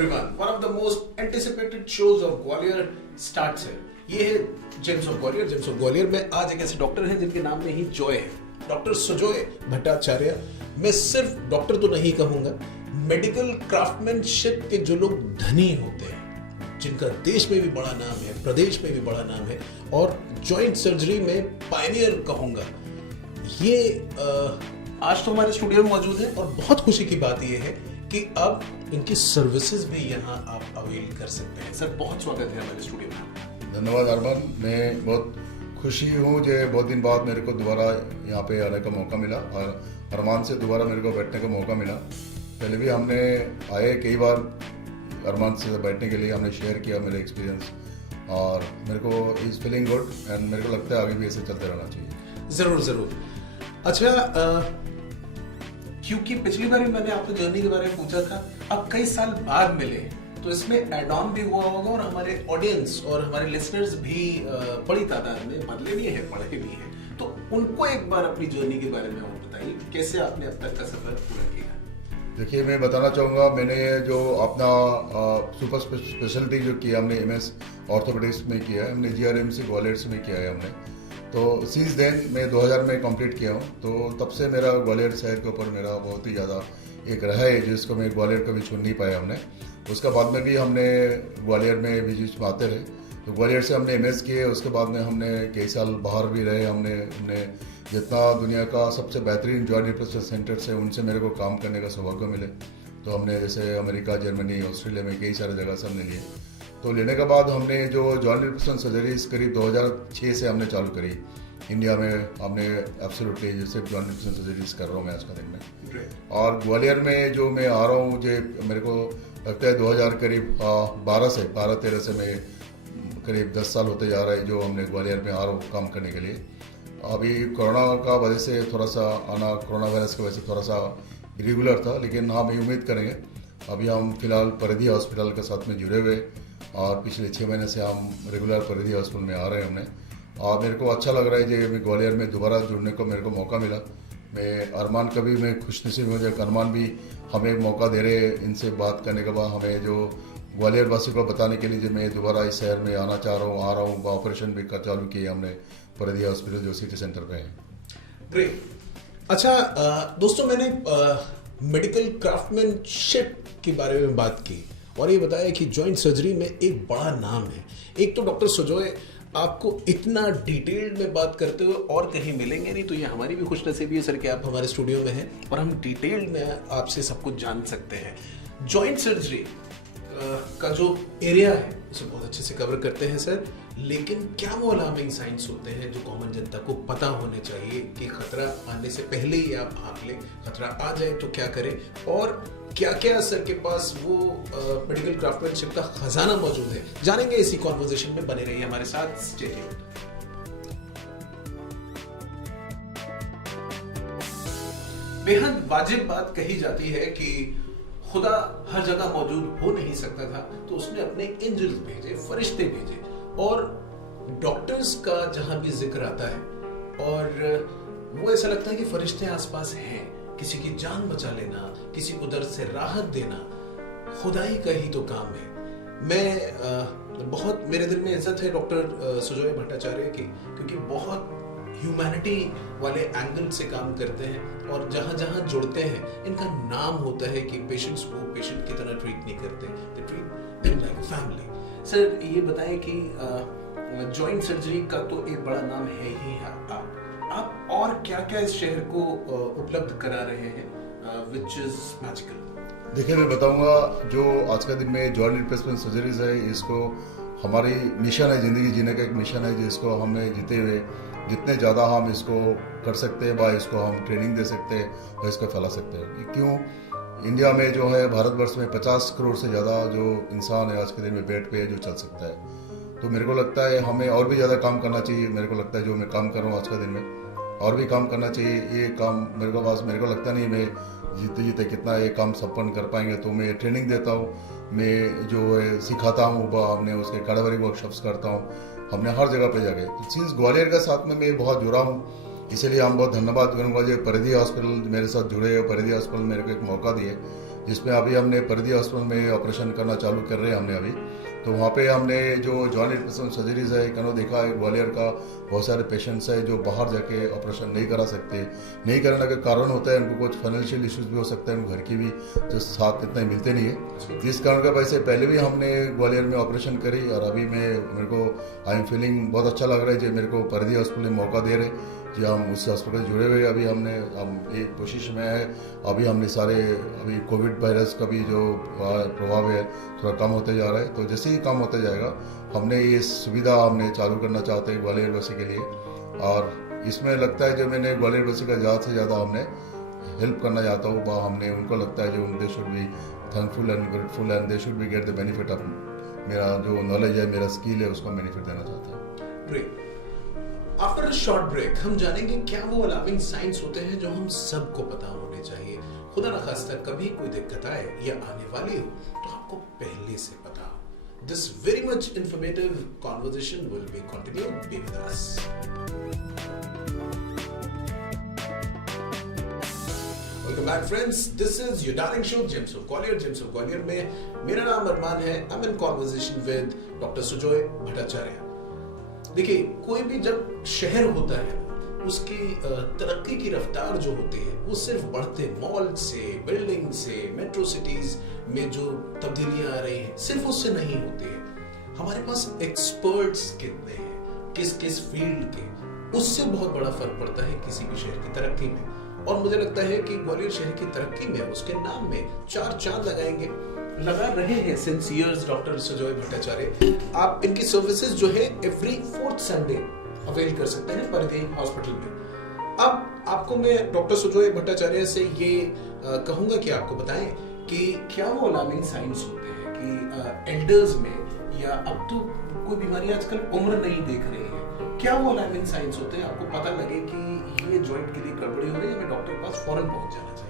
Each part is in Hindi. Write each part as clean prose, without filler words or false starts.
everyone. One of the most anticipated shows of Gwalior starts here. ये है James of Gwalior. James of Gwalior में आज एक ऐसे डॉक्टर हैं जिनके नाम में ही जॉय है, डॉक्टर सुजॉय भट्टाचार्य। मैं सिर्फ डॉक्टर तो नहीं कहूंगा, मेडिकल क्राफ्टमैनशिप के जो लोग धनी होते हैं, जिनका देश में भी बड़ा नाम है, प्रदेश में भी बड़ा नाम है, और जॉइंट सर्जरी में पायनियर कहूंगा। ये आज तो हमारे स्टूडियो में मौजूद है और बहुत खुशी की बात यह है कि अब इनकी सर्विसेज भी यहाँ आप अवेल कर सकते हैं। सर, बहुत स्वागत है हमारे स्टूडियो में। धन्यवाद अरमान, मैं बहुत खुशी हूँ जो बहुत दिन बाद मेरे को दोबारा यहाँ पे आने का मौका मिला और अरमान से दोबारा मेरे को बैठने का मौका मिला। पहले भी हमने आए कई बार अरमान से बैठने के लिए, हमने शेयर किया मेरे एक्सपीरियंस और मेरे को इज़ फीलिंग गुड एंड मेरे को लगता है आगे भी ऐसे चलते रहना चाहिए। ज़रूर ज़रूर। अच्छा, क्योंकि पिछली बार भी मैंने आपको जर्नी के बारे में पूछा था, अब कई साल बाद मिले तो इसमें एड ऑन भी हुआ होगा और हमारे ऑडियंस और हमारे लिसनर्स भी बड़ी तादाद में बदले भी है, पढ़े भी हैं, तो उनको एक बार अपनी जर्नी के बारे में और बताइए, कैसे आपने अब तक का सफर पूरा किया। देखिए, मैं बताना चाहूँगा, मैंने जो अपना सुपर स्पेशलिटी जो किया हमने एमएस ऑर्थोपेडिक्स में किया है, हमने जीआरएमसी ग्वालियर में किया है हमने। तो सीज देन मैं 2000 में कंप्लीट किया हूँ, तो तब से मेरा ग्वालियर शहर के ऊपर मेरा बहुत ही ज़्यादा एक रहा है जिसको मैं ग्वालियर कभी छू नहीं पाया हमने। उसके बाद में भी हमने ग्वालियर में विजिट में आते रहे, तो ग्वालियर से हमने एमएस किए। उसके बाद में हमने कई साल बाहर भी रहे, हमने जितना दुनिया का सबसे बेहतरीन जॉइंट रिप्लेसमेंट सेंटर से उनसे मेरे को काम करने का सौभाग्य मिले। तो हमने जैसे अमेरिका, जर्मनी, ऑस्ट्रेलिया में कई सारे जगह से हमने लिए। तो लेने के बाद हमने जो जॉइंट रिप्लेसमेंट सर्जरीज करीब 2006 से हमने चालू करी इंडिया में। हमने एब्सोल्युटली जैसे जॉइंट रिप्लेसमेंट सर्जरीज कर रहा हूँ मैं आज का दिन में। और ग्वालियर में जो मैं आ रहा हूँ, मुझे मेरे को लगता है 2000 करीब 12-13 से मैं करीब 10 साल होते जा रहा है जो हमने ग्वालियर में आ रहा हूँ काम करने के लिए। अभी कोरोना का वजह से थोड़ा सा आना, कोरोना वायरस की वजह से थोड़ा सा इरेगुलर था, लेकिन हाँ, मैं उम्मीद करेंगे। अभी हम फिलहाल परिधि हॉस्पिटल के साथ में जुड़े हुए और पिछले 6 महीने से हम रेगुलर परिधि हॉस्पिटल में आ रहे हैं हमने। और मेरे को अच्छा लग रहा है कि मैं ग्वालियर में दोबारा जुड़ने को मेरे को मौका मिला। मैं अरमान का भी मैं खुशनसीब हूँ जो अरमान भी हमें मौका दे रहे हैं इनसे बात करने के बाद, हमें जो ग्वालियर वासी को बताने के लिए जो मैं दोबारा इस शहर में आना चाह रहा हूँ, आ रहा हूँ। ऑपरेशन भी चालू किया हमने परिधि हॉस्पिटल जो सिटी सेंटर पे है। ग्रेट। अच्छा दोस्तों, मैंने मेडिकल क्राफ्टमैनशिप के बारे में बात की और ये बताया कि जॉइंट सर्जरी में एक बड़ा नाम है। एक तो डॉक्टर सुजॉय, आपको इतना डिटेल्ड में बात करते हुए और कहीं मिलेंगे नहीं, तो ये हमारी भी खुशनसीबी है सर कि आप हमारे स्टूडियो में हैं और हम डिटेल्ड में आपसे सब कुछ जान सकते हैं। जॉइंट सर्जरी का जो एरिया है उसे बहुत अच्छे से कवर करते हैं सर, लेकिन क्या वो अलार्मिंग साइंस होते हैं जो कॉमन जनता को पता होने चाहिए कि खतरा आने से पहले ही आप भाग लें, खतरा आ जाए तो क्या करें, और क्या क्या सर के पास वो मेडिकल क्राफ्टमैनशिप का खजाना मौजूद है, जानेंगे इसी कॉन्वर्सेशन में। बने रहिए हमारे साथ, स्टे ट्यून्ड। बेहद वाजिब बात कही जाती है कि खुदा हर जगह मौजूद हो नहीं सकता था, तो उसने अपने एंजल्स भेजे, फरिश्ते भेजे, और डॉक्टर्स का जहां भी जिक्र आता है और वो ऐसा लगता है कि फरिश्ते आसपास हैं। किसी की जान बचा लेना, किसी को दर्द से राहत देना, खुदाई का ही तो काम है। मैं बहुत, मेरे दिल में इज्जत है डॉक्टर सुजॉय भट्टाचार्य की, क्योंकि बहुत ह्यूमैनिटी वाले एंगल से काम करते हैं और जहां जहां जुड़ते हैं इनका नाम होता है कि पेशेंट्स को पेशेंट की तरह ट्रीट नहीं करते, they treat them like a family. Sir, ये बताएं कि जॉइंट सर्जरी का तो एक बड़ा नाम है ही है, आप और क्या क्या इस शहर को उपलब्ध करा रहे हैं विच इज मैजिकल। देखिए, मैं बताऊंगा जो आज का दिन में जॉइंट रिप्लेसमेंट सर्जरीज है, इसको हमारी मिशन है, ज़िंदगी जीने का एक मिशन है जिसको हमें जीते हुए जितने ज़्यादा हम इसको कर सकते हैं, बा इसको हम ट्रेनिंग दे सकते हैं और इसको फैला सकते हैं। क्यों इंडिया में जो है, भारतवर्ष में 50 करोड़ से ज़्यादा जो इंसान है आज के दिन में बेड पे है जो चल सकता है। तो मेरे को लगता है हमें और भी ज़्यादा काम करना चाहिए। मेरे को लगता है जो मैं काम कर रहा हूँ आज का दिन में और भी काम करना चाहिए। ये काम मेरे को लगता नहीं मैं जीते जीते कितना ये काम संपन्न कर पाएंगे, तो मैं ट्रेनिंग देता हूँ, मैं जो है सिखाता हूँ, हमने उसके कारीगरी वर्कशॉप्स करता हूँ, हमने हर जगह पे जाके। चीज़ ग्वालियर के साथ में मैं बहुत जुड़ा हूँ, इसीलिए हम बहुत धन्यवाद करूँगा जो परिधि हॉस्पिटल मेरे साथ जुड़े और परिधि हॉस्पिटल मेरे को एक मौका दिए। जिसमें अभी हमने परिधि हॉस्पिटल में ऑपरेशन करना चालू कर रहे हैं हमने अभी। तो वहाँ पे हमने जो जॉइंट रिप्लेसमेंट सर्जरीज है कनो देखा है, ग्वालियर का बहुत सारे पेशेंट्स है जो बाहर जाके ऑपरेशन नहीं करा सकते। नहीं कराने का कारण होता है उनको कुछ फाइनेंशियल इश्यूज भी हो सकता है, उनको घर की भी जो साथ इतना मिलते नहीं है, जिस कारण का वैसे पहले भी हमने ग्वालियर में ऑपरेशन करी। और अभी मेरे को आई एम फीलिंग बहुत अच्छा लग रहा है जो मेरे को परिधि हॉस्पिटल में मौका दे रहे जी, हम उस हॉस्पिटल से जुड़े हुए अभी हम एक कोशिश में है। अभी हमने सारे अभी कोविड वायरस का भी जो प्रभाव है थोड़ा कम होते जा रहा है, तो जैसे ही कम होते जाएगा हमने ये सुविधा हमने चालू करना चाहते हैं ग्वालियर वासी के लिए। और इसमें लगता है जो मैंने ग्वालियर वासी का ज़्यादा से ज़्यादा हमने हेल्प करना चाहता हूँ, वह हमने उनको लगता है जो they should be thankful and grateful and they should be get the benefit of मेरा जो नॉलेज है, मेरा स्किल है, उसको बेनिफिट देना चाहता हूँ। आफ्टर अ शॉर्ट ब्रेक हम जानेंगे क्या वो अलार्मिंग साइंस होते हैं जो हम सबको पता होने चाहिए। खुदा न खास्ता कभी कोई दिक्कत आए या आने वाली हो तो आपको पहले से पता हो। This very much informative conversation will be continued, be with us. Welcome back friends, this is your darling show James of Gwalior. James of Gwalior में मेरा नाम अरमान है। I am in conversation with doctor Sujoy Bhattacharya. देखिए, कोई भी जब शहर होता है उसकी तरक्की की रफ्तार जो होती है वो सिर्फ बढ़ते मॉल से, बिल्डिंग से, मेट्रो सिटीज में जो तब्दीलियां आ रही हैं सिर्फ उससे नहीं होती है। हमारे पास एक्सपर्ट्स कितने हैं, किस किस फील्ड के, उससे बहुत बड़ा फर्क पड़ता है किसी भी शहर की तरक्की में। और मुझे लगता है कि ग्वालियर शहर की तरक्की में उसके नाम में 4 चांद लगा रहे हैं since years doctor Sujoy Bhattacharya. आप इनकी सर्विसेज जो है एवरी 4th संडे अवेल कर सकते हैं परिधि हॉस्पिटल में। अब आपको मैं डॉक्टर सुजॉय भट्टाचार्य से ये कहूंगा कि आपको बताएं कि क्या वो अलार्मिंग साइंस होते हैं कि एल्डर्स में, या अब तो कोई बीमारी आजकल उम्र नहीं देख रही है, क्या वो अलार्मिंग साइंस होते हैं आपको पता लगे कि ये जॉइंट के लिए गड़बड़ी हो रही है, मैं डॉक्टर के पास फौरन पहुंच जाना चाहिए?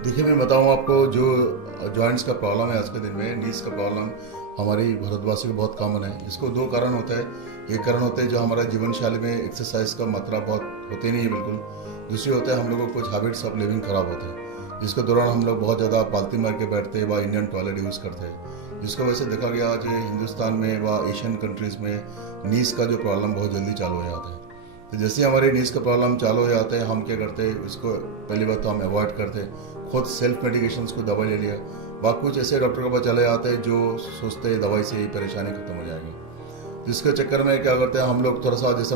देखिए, मैं बताऊं आपको, जो जॉइंट्स का प्रॉब्लम है आज के दिन में, नीज का प्रॉब्लम हमारी भारतवासी को बहुत कॉमन है। इसको 2 कारण होता है। एक कारण होता है जो हमारा जीवन शैली में एक्सरसाइज का मात्रा बहुत होती नहीं है बिल्कुल। दूसरी होता है हम लोगों को कुछ हैबिट्स ऑफ लिविंग खराब होते हैं, जिसके दौरान हम लोग बहुत ज़्यादा पालती मार के बैठते हैं व इंडियन टॉयलेट यूज़ करते हैं, जिसको वैसे देखा गया आज हिंदुस्तान में व एशियन कंट्रीज़ में नीज का जो प्रॉब्लम बहुत जल्दी चालू हो जाता है। तो जैसे हमारी नीज का प्रॉब्लम चालू हो जाता है, हम क्या करते हैं, उसको पहली बात तो हम अवॉइड करते हैं, खुद सेल्फ मेडिकेशंस को दवाई ले लिया। बाकी कुछ ऐसे डॉक्टर के पास चले जाते हैं जो सोचते हैं दवाई से ही परेशानी खत्म हो जाएगी, जिसके चक्कर में क्या करते हैं हम लोग थोड़ा सा, जैसे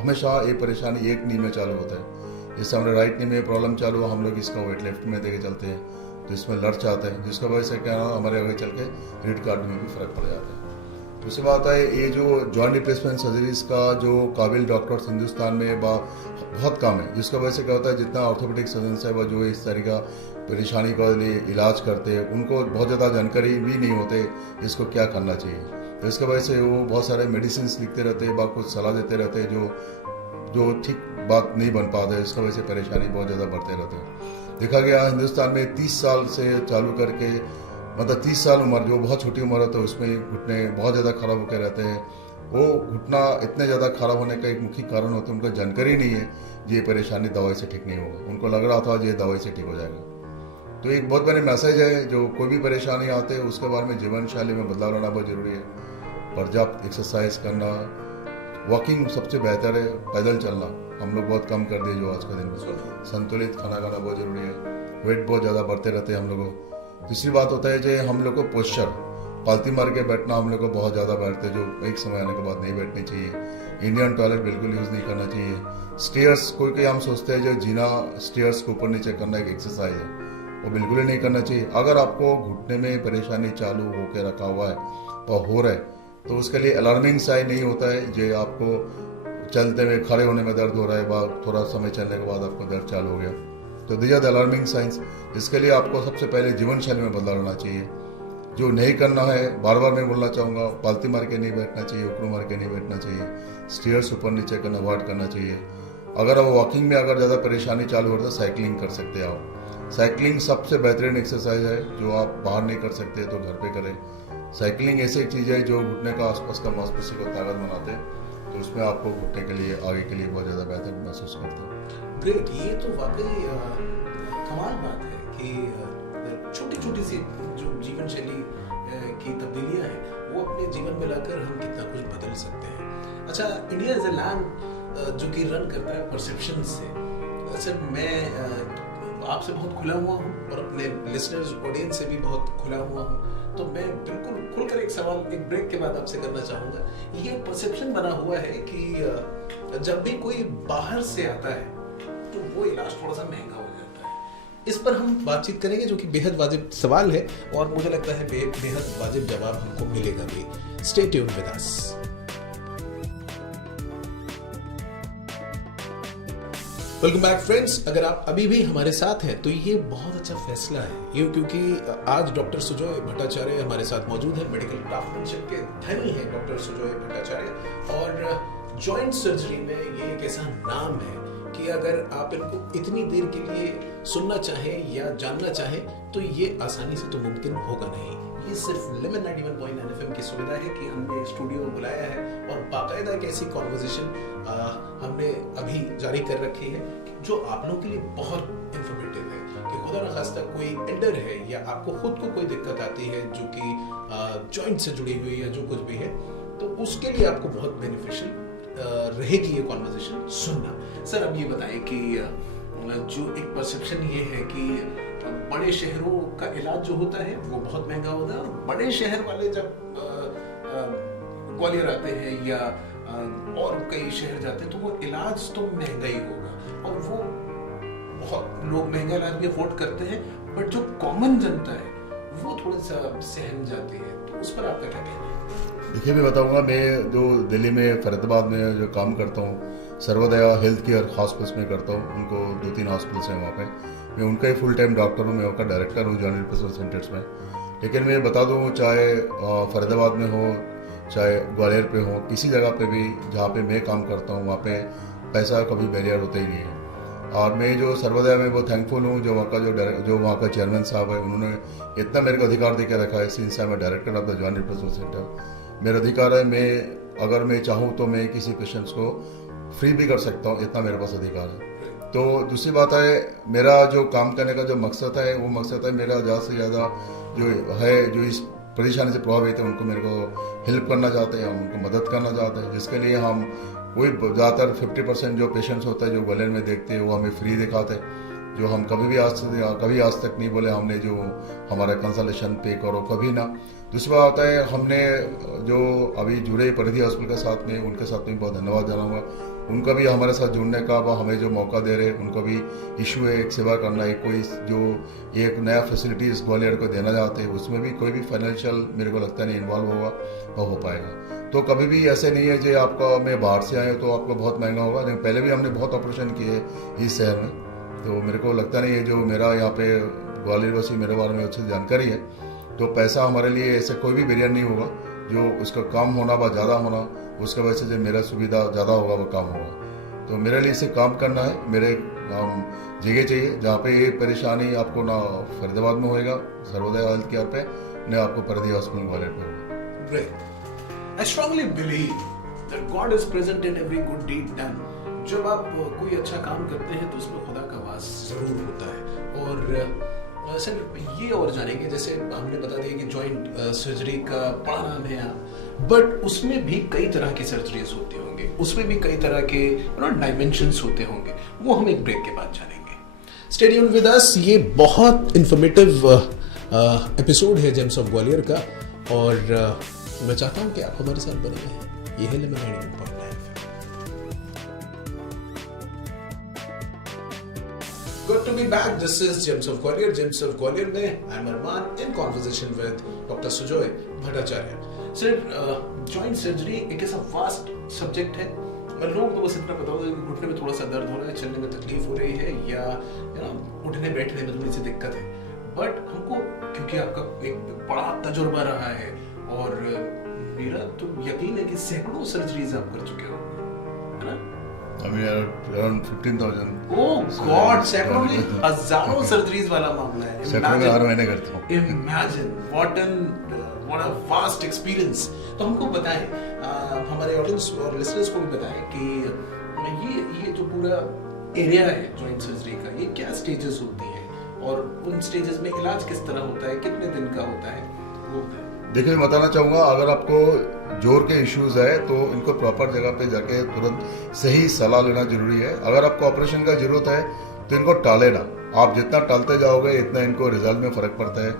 हमेशा ये परेशानी एक नी में चालू होता है। जैसे हमारे राइट नी में प्रॉब्लम चालू, हम लोग इसका वेट लेफ्ट में देके चलते हैं तो इसमें लड़ जाते हैं, जिसका वजह से क्या हमारे आगे चल के रीड कार्ड में भी फर्क पड़ जाता है। दूसरी बात है, ये जो जॉइंट रिप्लेसमेंट सर्जरीज का जो काबिल डॉक्टर्स हिंदुस्तान में बहुत कम है, जिसका वजह से क्या होता है जितना ऑर्थोपेडिक सर्जन है वह जो इस तरह का परेशानी का इलाज करते हैं, उनको बहुत ज़्यादा जानकारी भी नहीं होते इसको क्या करना चाहिए। तो इसकी वजह से वो बहुत सारे मेडिसिन लिखते रहते हैं, कुछ सलाह देते रहते हैं जो ठीक बात नहीं बन पाता है, इसका वजह से परेशानी बहुत ज़्यादा बढ़ते रहते हैं। देखा गया हिंदुस्तान में 30 साल से चालू करके, मतलब 30 साल उम्र जो बहुत छोटी उम्र होता है उसमें घुटने बहुत ज़्यादा खराब होकर रहते हैं। वो घुटना इतने ज़्यादा खराब होने का एक मुख्य कारण होता है उनको जानकारी नहीं है ये परेशानी दवाई से ठीक नहीं होगा, उनको लग रहा था ये दवाई से ठीक हो जाएगा। तो एक बहुत बड़ी मैसेज है, जो कोई भी परेशानी आते है उसके बारे में जीवन शैली में बदलाव लाना बहुत जरूरी है। पर्याप्त एक्सरसाइज करना, वॉकिंग सबसे बेहतर है, पैदल चलना हम लोग बहुत कम कर दिए जो आज के दिन में। संतुलित खाना खाना बहुत जरूरी है, वेट बहुत ज़्यादा बढ़ते रहते हैं हम लोगों को। तीसरी बात होता है जो हम लोग को पोस्चर, पालती मार के बैठना हम लोग को बहुत ज़्यादा बैठते हैं, जो एक समय आने के बाद नहीं बैठनी चाहिए। इंडियन टॉयलेट बिल्कुल यूज़ नहीं करना चाहिए। स्टेयर्स, कोई हम सोचते हैं जो जीना स्टेयर्स के ऊपर नीचे करना एक एक्सरसाइज है, वो बिल्कुल ही नहीं करना चाहिए। अगर आपको घुटने में परेशानी चालू होकर रखा हुआ है और हो रहा है तो उसके लिए अलार्मिंग साइन नहीं होता है जो आपको चलते हुए खड़े होने में दर्द हो रहा है, बाद थोड़ा समय चलने के बाद आपको दर्द चालू हो गया, तो this are the alarming science. इसके लिए आपको सबसे पहले जीवन शैली में बदलाव लाना चाहिए। जो नहीं करना है, बार बार मैं बोलना चाहूँगा, पालती मार के नहीं बैठना चाहिए, उकड़ू मार के नहीं बैठना चाहिए, स्टेयर्स ऊपर नीचे करना अवॉइड करना चाहिए। अगर आप वॉकिंग में अगर ज़्यादा परेशानी चालू हो रही है तो साइकिलिंग कर सकते हैं आप। साइकिलिंग सबसे बेहतरीन एक्सरसाइज है, जो आप बाहर नहीं कर सकते तो घर पे करें। साइकिलिंग ऐसी एक चीज़ है जो घुटने का आसपास का मांसपेशी को ताकत बनाते हैं, तो उसमें आपको घुटने के लिए आगे के लिए बहुत ज़्यादा बेहतर महसूस करते हैं। ग्रेट, ये तो वाकई कमाल बात है कि छोटी छोटी सी जो जीवन शैली की तब्दीलियां हैं वो अपने जीवन में लाकर हम कितना कुछ बदल सकते हैं। अच्छा, इंडिया इज अ लैंड जो कि रन करता है परसेप्शन से। सर, मैं आपसे बहुत खुला हुआ हूँ और अपने लिसनर्स ऑडियंस से भी बहुत खुला हुआ हूँ, तो मैं बिल्कुल खुलकर एक सवाल एक ब्रेक के बाद आपसे करना चाहूँगा। ये परसेप्शन बना हुआ है कि जब भी कोई बाहर से आता है तो वो इलाज थोड़ा सा महंगा हो जाता है। इस पर हम बातचीत करेंगे, जो कि बेहद वाजिब सवाल है और मुझे लगता है बेहद वाजिब जवाब हमको मिलेगा भी। Stay tuned with us. Welcome back friends. अगर आप अभी भी हमारे साथ हैं तो ये बहुत अच्छा फैसला है, ये क्योंकि आज डॉक्टर सुजॉय भट्टाचार्य हमारे साथ मौजूद है। मेडिकल क्राफ्टमैनशिप के धनी हैं डॉक्टर सुजॉय भट्टाचार्य, और जॉइंट सर्जरी में ये एक ऐसा नाम है कि अगर आप इनको इतनी देर के लिए सुनना चाहें या जानना चाहें तो ये आसानी से तो मुमकिन होगा नहीं। ये सिर्फ लेमन 91.9 FM की सुविधा है कि हमने स्टूडियो में बुलाया है और बाकायदा एक ऐसी कॉन्वर्सेशन हमने अभी जारी कर रखी है जो आप लोगों के लिए बहुत इंफॉर्मेटिव है। कि खुदा न खास्ता कोई एल्डर है या आपको खुद को कोई दिक्कत आती है जो कि जॉइंट से जुड़ी हुई है, जो कुछ भी है, तो उसके लिए आपको बहुत बेनिफिशियल रहेगी ये कॉन्वर्सेशन सुनना। सर, अब ये बताएं कि जो एक परसेप्शन ये है कि बड़े शहरों का इलाज जो होता है वो बहुत महंगा होता है, और बड़े शहर वाले जब ग्वालियर आते हैं या और कई शहर जाते हैं तो वो इलाज तो महंगा ही होगा, और वो बहुत लोग महंगा इलाज भी अफोर्ड करते हैं, बट जो कॉमन जनता है वो थोड़ा सा सहम जाती है। तो उस पर आपका क्या कहना है? देखिए, मैं बताऊंगा, मैं जो दिल्ली में फरीदाबाद में जो काम करता हूँ, सर्वोदया हेल्थ केयर हॉस्पिटल्स में करता हूँ। उनको 2-3 हॉस्पिटल्स हैं वहाँ पे। मैं उनका ही फुल टाइम डॉक्टर हूँ, मैं उनका डायरेक्टर हूँ जॉइंट रिप्लेसमेंट सेंटर्स में। लेकिन मैं बता दूँ, चाहे फरीदाबाद में हो, चाहे ग्वालियर पे हो, किसी जगह पे भी जहाँ पे मैं काम करता हूँ वहाँ पे पैसा कभी बैरियर होता ही नहीं है। और मैं जो सर्वोदया में बहुत थैंकफुल हूँ, जो वहाँ का चेयरमैन साहब है, उन्होंने इतना मेरे को अधिकार दे के रखा है। Since I am director of the joint replacement centre, मेरा अधिकार है, मैं अगर मैं चाहूँ तो मैं किसी पेशेंट्स को फ्री भी कर सकता हूँ, इतना मेरे पास अधिकार है। तो दूसरी बात है, मेरा जो काम करने का जो मकसद है वो मकसद है मेरा ज़्यादा से ज़्यादा जो है, जो इस परेशानी से प्रभावित है उनको मेरे को हेल्प करना चाहते हैं, हम उनको मदद करना चाहते हैं, जिसके लिए हम वही ज़्यादातर 50% जो पेशेंट्स होता है जो ग्वालियर में देखते हैं वो हमें फ्री दिखाते हैं, जो हम कभी आज तक नहीं बोले हमने जो हमारा कंसल्टेशन पे करो, कभी ना। दूसरी बात होता है, हमने जो अभी जुड़े परिधि हॉस्पिटल के साथ में, उनके साथ में बहुत धन्यवाद देना, उनका भी हमारे साथ जुड़ने का, हमें जो मौका दे रहे हैं, उनका भी इशू है एक सेवा करना है। कोई जो एक नया फैसिलिटीज ग्वालियर को देना चाहते हैं, उसमें भी कोई भी फाइनेंशियल मेरे को लगता नहीं इन्वॉल्व होगा वो हो पाएगा। तो कभी भी ऐसे नहीं है जो आपका मैं बाहर से आए तो आपको बहुत महंगा होगा, लेकिन पहले भी हमने बहुत ऑपरेशन किए इस शहर में, तो मेरे को लगता नहीं है जो मेरा यहाँ पे ग्वालियर वासी मेरे बारे में अच्छी जानकारी है, तो पैसा हमारे लिए ऐसे कोई भी बैरियर नहीं होगा। जो उसका काम होना व ज़्यादा होना, उसके वजह से जो मेरा सुविधा ज़्यादा होगा वो काम होगा। तो मेरे लिए इसे काम करना है, मेरे जगह चाहिए जहाँ पे ये परेशानी आपको ना फरीदाबाद में होएगा सर्वोदय हेल्थ केयर पे, न आपको परिधि हॉस्पिटल ग्वालियर पे होगा। Great. I strongly believe that God is present in every good deed done. जब आप कोई अच्छा काम करते हैं तो उसमें खुदा का वास जरूर होता है। और सर, ये और जानेंगे, जैसे हमने बता दिया कि जॉइंट सर्जरी का बड़ा नाम है यहाँ, बट उसमें भी कई तरह की सर्जरीज होती होंगे, उसमें भी कई तरह के डायमेंशंस होते होंगे, वो हम एक ब्रेक के बाद जानेंगे। Stay tuned with us. ये बहुत इंफॉर्मेटिव एपिसोड है जेम्स ऑफ ग्वालियर का, और मैं चाहता हूँ कि आप हमारे साथ बने रहें। ये है lemon 91.9 FM। Good to be back. This is Gems of Gwalior. Gems of Gwalior में I'm Arman in conversation with Dr. Sujoy Bhattacharya. Sir, joint surgery एक ऐसा vast subject है। लोग तो बस इतना पता होता है कि घुटने में थोड़ा सा दर्द हो रहा है, चलने में तकलीफ हो रही है, या उठने बैठने में थोड़ी सी दिक्कत है। बट हमको, क्योंकि आपका एक बड़ा तजुर्बा रहा है, और मेरा तो यकीन है कि सैकड़ों सर्जरीज आप कर चुके हो, है ना? अराउंड 15,000। ओह गॉड, सैकड़ों में हजारों सर्जरीज वाला मामला है। सैकड़ों में हर महीने करता हूँ। Imagine what a vast experience. तो हमको बताएं, हमारे ऑडियंस और लिसनर्स को भी बताएं कि ये जो पूरा एरिया है जॉइंट सर्जरी का, ये क्या स्टेजेस होती हैं, और उन स्टेजेस में इलाज किस तरह होता है, कितने दिन का होता है, वो बताएं। देखिए, मैं बताना चाहूँगा, अगर आपको जोड़ के इश्यूज है तो इनको प्रॉपर जगह पे जाके तुरंत सही सलाह लेना जरूरी है। अगर आपको ऑपरेशन का जरूरत है तो इनको टाले ना, आप जितना टालते जाओगे इतना इनको रिजल्ट में फर्क पड़ता है।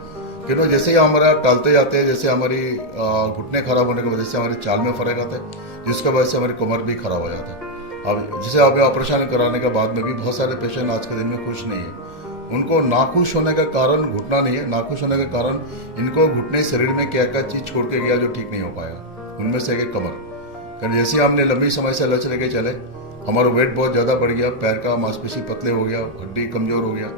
क्योंकि जैसे ही हमारा टालते जाते हैं, जैसे हमारी घुटने खराब होने की वजह से हमारी चाल में फर्क आता है, जिसकी वजह से हमारी कमर भी खराब हो जाता है। अब जैसे हमें ऑपरेशन कराने के बाद में भी बहुत सारे पेशेंट आज के दिन में खुश नहीं है। उनको नाखुश होने का कारण घुटना नहीं है, नाखुश होने का कारण इनको घुटने शरीर में क्या क्या चीज छोड़ के गया जो ठीक नहीं हो पाएगा। उनमें से एक कमर, क्योंकि जैसे हमने लंबी समय से लच लेके चले, हमारा वेट बहुत ज़्यादा बढ़ गया, पैर का मांसपेशी पतले हो गया, हड्डी कमजोर हो गया।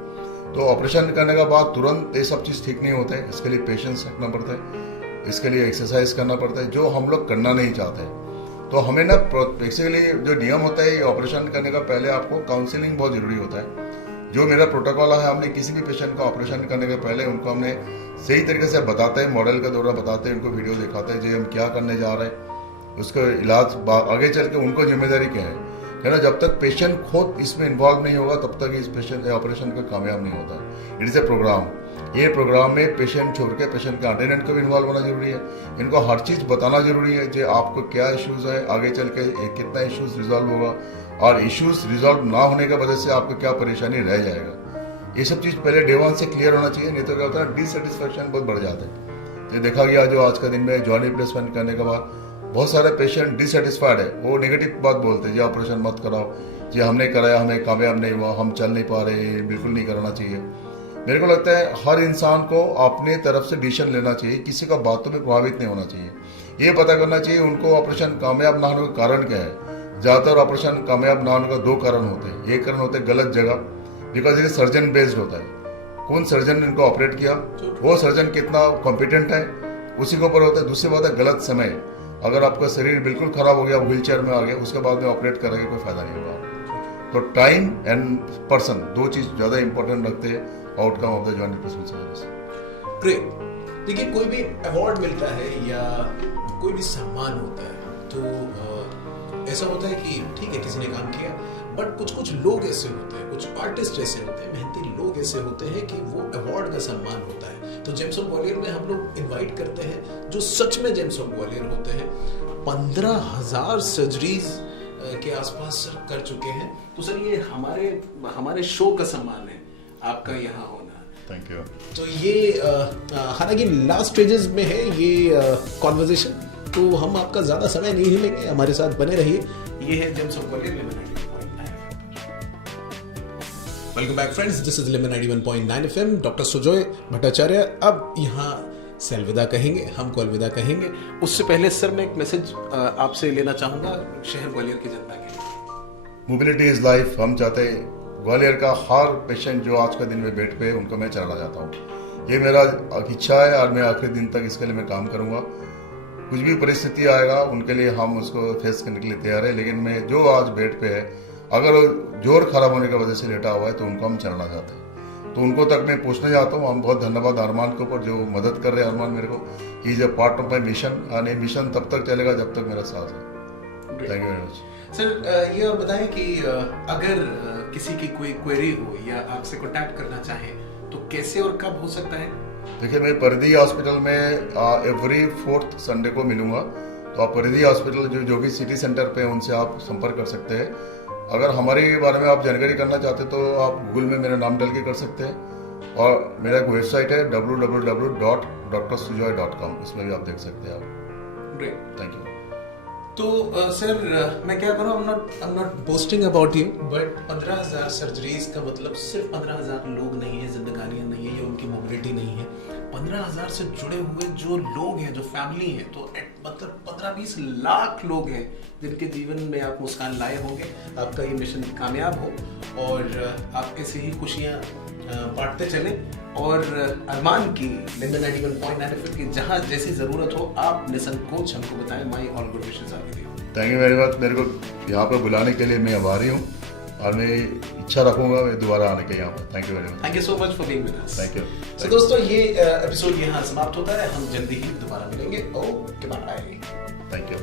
तो ऑपरेशन करने के बाद तुरंत ये सब चीज़ ठीक नहीं होता है। इसके लिए पेशेंस रखना पड़ता है, इसके लिए एक्सरसाइज करना पड़ता है, जो हम लोग करना नहीं चाहते। तो हमें ना बेसिकली जो नियम होता है, ऑपरेशन करने का पहले आपको काउंसलिंग बहुत जरूरी होता है। जो मेरा प्रोटोकॉल है, हमने किसी भी पेशेंट का ऑपरेशन करने के पहले उनको हमने सही तरीके से बताते हैं, मॉडल के द्वारा बताते हैं, उनको वीडियो दिखाते हैं जो हम क्या करने जा रहे हैं, उसका इलाज आगे चल के उनको जिम्मेदारी क्या है ना। जब तक पेशेंट खुद इसमें इन्वॉल्व नहीं होगा तब तक इस पेशेंट ऑपरेशन का कामयाब नहीं होता। It is a programme. ये प्रोग्राम में पेशेंट छोड़ के पेशेंट के अटेंडेंट को भी इन्वॉल्व होना जरूरी है। इनको हर चीज़ बताना जरूरी है, जो आपको क्या इश्यूज है, आगे चल के कितना इश्यूज रिजॉल्व होगा, और इश्यूज रिजॉल्व ना होने की वजह से आपको क्या परेशानी रह जाएगा। ये सब चीज़ पहले डे वन से क्लियर होना चाहिए, नहीं तो क्या होता है डिससेटिस्फैक्शन बहुत बढ़ जाता है। ये देखा गया जो आज का दिन में जॉइंट रिप्लेसमेंट करने के बाद बहुत सारे पेशेंट डिससेटिस्फाइड है, वो नेगेटिव बात बोलते हैं, जी ऑपरेशन मत कराओ, जी हमने कराया हमें कामयाब नहीं हुआ, हम चल नहीं पा रहे, बिल्कुल नहीं कराना चाहिए। मेरे को लगता है हर इंसान को अपने तरफ से डिसीजन लेना चाहिए, किसी का बातों में प्रभावित नहीं होना चाहिए। ये पता करना चाहिए उनको ऑपरेशन कामयाब ना होने का कारण क्या है। ज़्यादातर ऑपरेशन कामयाब ना होने का दो कारण होते हैं। एक कारण होते हैं गलत जगह, बिकॉज ये सर्जन बेस्ड होता है, कौन सर्जन ने इनको ऑपरेट किया, वो सर्जन कितना कॉम्पिटेंट है, उसी के ऊपर होता है। दूसरी बात है गलत समय, अगर आपका शरीर बिल्कुल खराब हो गया, व्हील चेयर में आ गया, उसके बाद में ऑपरेट करेंगे कोई फायदा नहीं होगा। तो टाइम एंड पर्सन, दो चीज़ ज़्यादा इंपॉर्टेंट रखते हैं outcome of the joint replacement surgery. Great. देखिए, कोई भी अवार्ड मिलता है या कोई भी सम्मान होता है तो ऐसा होता है कि ठीक है किसी ने काम किया, बट कुछ कुछ लोग ऐसे होते हैं, कुछ आर्टिस्ट ऐसे होते हैं, मेहनती लोग ऐसे होते हैं कि वो अवार्ड का सम्मान होता है। तो जेम्स ऑफ ग्वालियर में हम लोग इनवाइट करते हैं जो सच में जेम्स ऑफ ग्वालियर होते हैं। 15,000 सर्जरीज के आसपास सर कर चुके हैं। तो सर ये हमारे शो का सम्मान है आपका यहाँ होना। Thank you. तो ये हालांकि लास्ट स्टेजेस में है ये कॉन्वर्जेशन, तो हम आपका ज्यादा समय नहीं लेंगे, हमारे साथ बने रहिए। ये है James of Gwalior lemon 91.9 FM। Welcome back friends, this is lemon 91.9 FM। Doctor Sujoy Bhattacharya अब यहाँ से अलविदा कहेंगे, हमको अलविदा कहेंगे। उससे पहले सर मैं एक मैसेज आपसे लेना चाहूंगा शहर ग्वालियर की जनता के लिए। Mobility is life. हम चाहते हैं ग्वालियर का हर पेशेंट जो आज का दिन में बेड पे है उनको मैं चलाना चाहता हूँ। ये मेरा इच्छा है और मैं आखिरी दिन तक इसके लिए मैं काम करूँगा। कुछ भी परिस्थिति आएगा उनके लिए हम उसको फेस करने के लिए तैयार है। लेकिन मैं जो आज बेड पे है, अगर जोर खराब होने की वजह से लेटा हुआ है तो उनको हम चलाना चाहते हैं। तो उनको तक मैं पूछना चाहता हूँ, हम बहुत धन्यवाद अरमान के ऊपर जो मदद कर रहे हैं। अरमान मेरे को is a part of my mission, और ये मिशन तब तक चलेगा जब तक मेरा साथ है। Thank you very much. Sir ये बताएं कि अगर किसी की कोई क्वेरी हो या आपसे कॉन्टैक्ट करना चाहे तो कैसे और कब हो सकता है? देखिए, मैं परिधि हॉस्पिटल में एवरी 4th संडे को मिलूंगा। तो आप परिधि हॉस्पिटल जो भी सिटी सेंटर पे उनसे आप संपर्क कर सकते हैं। अगर हमारे बारे में आप जानकारी करना चाहते तो आप गूगल में मेरा नाम डाल के कर सकते हैं, और मेरा एक वेबसाइट है www.drsujoy.com, इसमें भी आप देख सकते हैं आप। Great, thank you. तो सर मैं क्या करूँ, I'm not boasting about you, but 15,000 surgeries का मतलब सिर्फ 15,000 लोग नहीं है, जिंदगानियां नहीं है, या उनकी मोबिलिटी नहीं है। 15,000 से जुड़े हुए जो लोग हैं, जो फैमिली है, तो मतलब 15-20 लाख लोग हैं जिनके जीवन में आप मुस्कान लाए होंगे। आपका ये मिशन कामयाब हो और आप ऐसे ही खुशियाँ बांटते चलें, और अरमान की लेमन 91.9 FM की जहाँ जैसी ज़रूरत हो आप निसंकोच हमको बताएं। माई ऑल गुड विशेस आपके लिए। Thank you very much. मेरे को यहाँ पर बुलाने के लिए मैं आभारी हूँ, और मैं इच्छा रखूँगा मैं दोबारा आने के यहाँ पर। Thank you very much. Thank you so much for being with us. Thank you. तो दोस्तों ये एपिसोड यहाँ समाप्त होता है, हम जल्दी ही दोबारा मिलेंगे। Okay bye. Thank you.